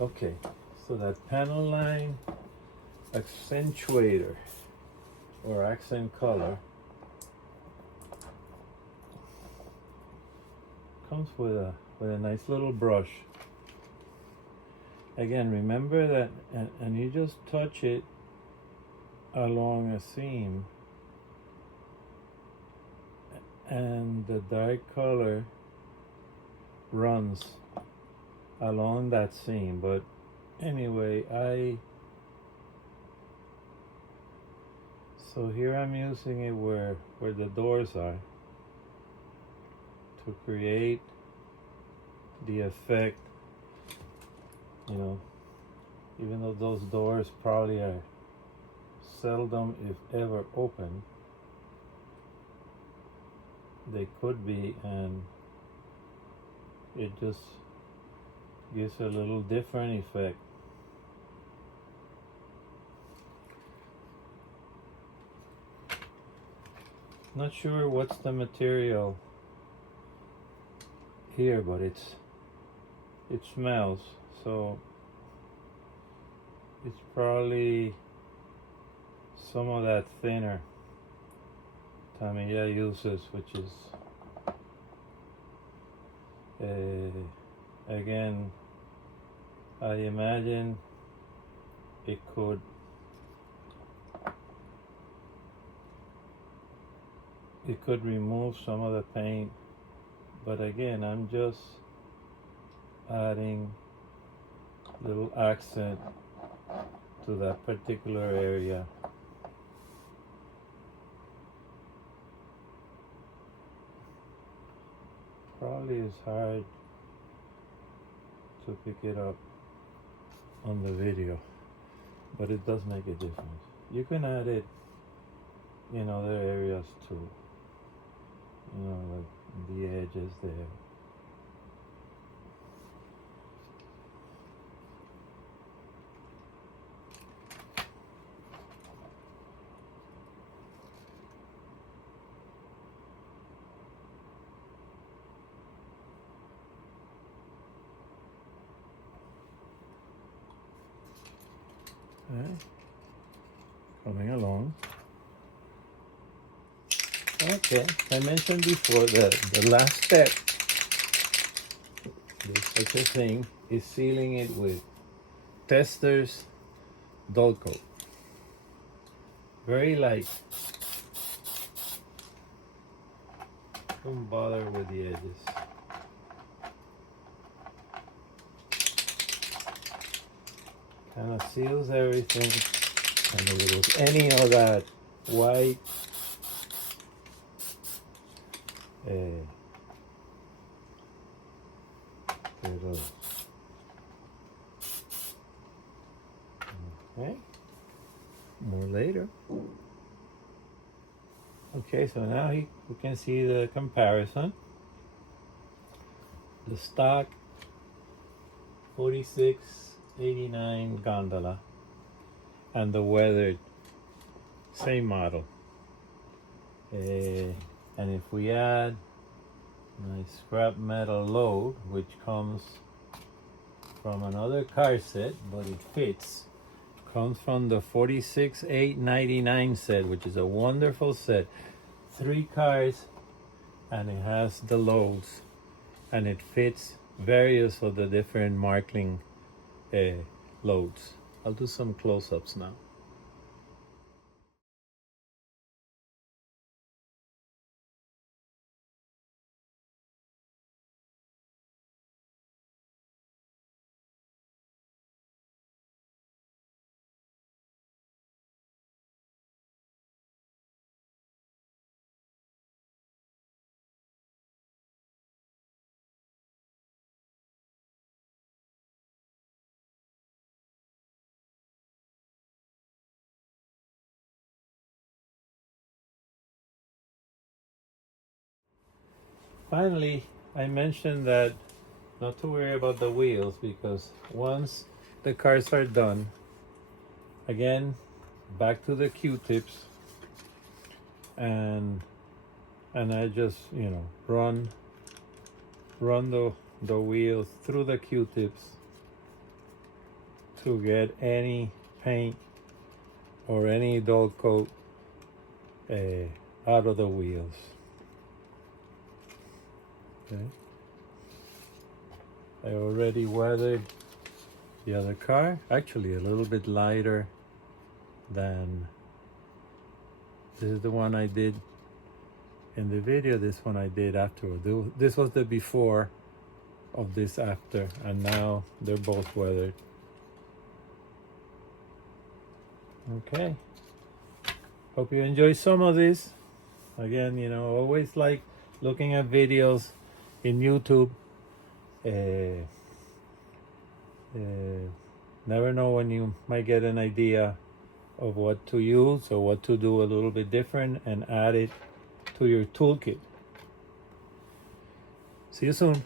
Okay, so that panel line accentuator or accent color comes with a nice little brush. Again, remember that, and you just touch it along a seam, and the dark color runs along that seam. But anyway, so here I'm using it where the doors are to create the effect. You know, even though those doors probably are seldom if ever open, they could be, and it just gives a little different effect. Not sure what's the material here, but it smells, so it's probably some of that thinner Tamiya uses, which is again, I imagine it could remove some of the paint, but again, I'm just adding little accent to that particular area. Probably is hard to pick it up on the video, but it does make a difference. You can add it in other areas too, you know, like the edges there. Right. Coming along. Okay, I mentioned before that the last step, there's such a thing, is sealing it with Tester's dull coat. Very light. Don't bother with the edges. Kind of seals everything, and if there was any of that white there it goes. Okay, more later. Okay, so now we can see the comparison. The stock 4689 Gondola and the weathered, same model. And if we add my scrap metal load, which comes from another car set, but it fits, comes from the 46899 set, which is a wonderful set. 3 cars, and it has the loads, and it fits various of the different Marklin loads. I'll do some close-ups now. Finally, I mentioned that not to worry about the wheels, because once the cars are done, again, back to the Q-tips, and I just, you know, run the wheels through the Q-tips to get any paint or any dull coat out of the wheels. Okay. I already weathered the other car, actually a little bit lighter than this is the one I did in the video. This one I did afterward. This was the before of this after, and now they're both weathered. Okay, hope you enjoy some of this. Again, you know, always like looking at videos in YouTube. Never know when you might get an idea of what to use or what to do a little bit different and add it to your toolkit. See you soon.